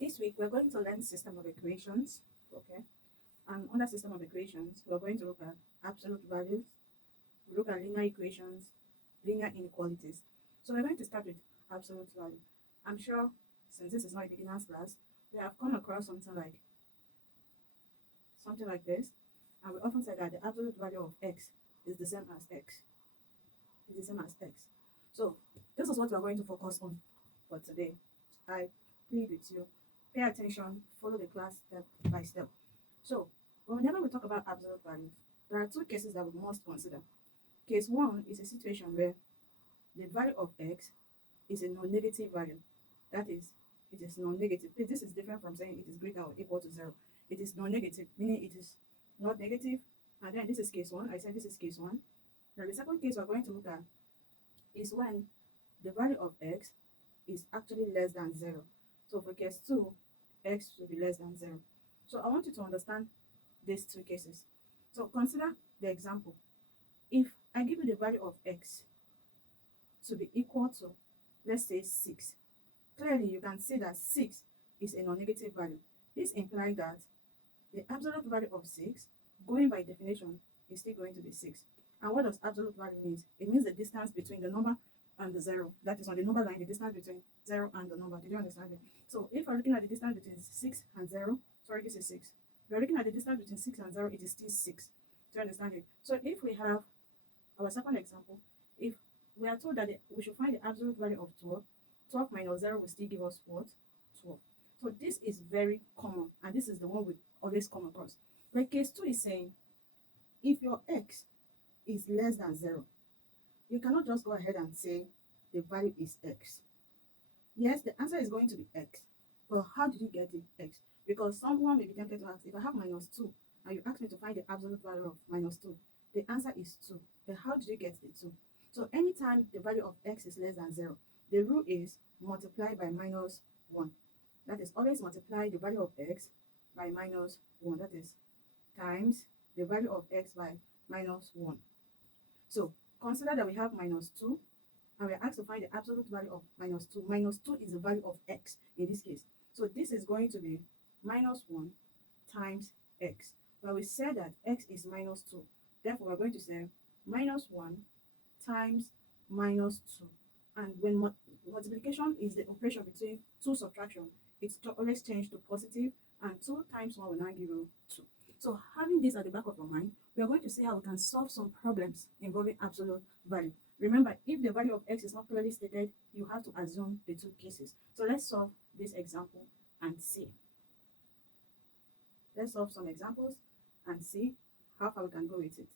This week we're going to learn system of equations, okay? And under system of equations, we're going to look at absolute values, look at linear equations, linear inequalities. So we're going to start with absolute value. I'm sure since this is not a beginner's class, we have come across something like this, and we often say that the absolute value of x is the same as x. Is the same as x. So this is what we're going to focus on for today. I plead with you, pay attention, follow the class step by step. So whenever we talk about absolute values, there are two cases that we must consider. Case one is a situation where the value of x is a non-negative value. That is, it is non-negative. This is different from saying it is greater or equal to 0. It is non-negative, meaning it is not negative. And then this is case one. I said this is case one. Now the second case we're going to look at is when the value of x is actually less than 0. So for case 2, x will be less than 0. So I want you to understand these two cases. So consider the example. If I give you the value of x to be equal to, let's say 6, clearly you can see that 6 is a non-negative value. This implies that the absolute value of 6, going by definition, is still going to be 6. And what does absolute value mean? It means the distance between the number and the 0. That is on the number line, the distance between 0 and the number. Did you understand it? So if we're looking at the distance between 6 and 0, sorry, this is 6. We're looking at the distance between 6 and 0, it is still 6. Do you understand it? So if we have our second example, if we are told that we should find the absolute value of 12, 12 minus 0 will still give us what? 12. So this is very common, and this is the one we always come across. But case 2 is saying, if your x is less than 0, you cannot just go ahead and say the value is x. Yes, the answer is going to be x, but how did you get the x? Because someone may be tempted to ask, if I have minus 2, and you ask me to find the absolute value of minus 2, the answer is 2. But how did you get the 2? So anytime the value of x is less than 0, the rule is multiply by minus 1. That is, always multiply the value of x by minus 1. That is, times the value of x by minus 1. So consider that we have minus 2, and we're asked to find the absolute value of minus 2. Minus 2 is the value of x in this case. So this is going to be minus 1 times x. But we said that x is minus 2. Therefore, we're going to say minus 1 times minus 2. And when multiplication is the operation between two subtraction, it's always changed to positive, and 2 times 1 will now give you 2. So having this at the back of our mind, we are going to see how we can solve some problems involving absolute value. Remember, if the value of x is not clearly stated, you have to assume the two cases. So let's solve this example and see. Let's solve some examples and see how far we can go with it.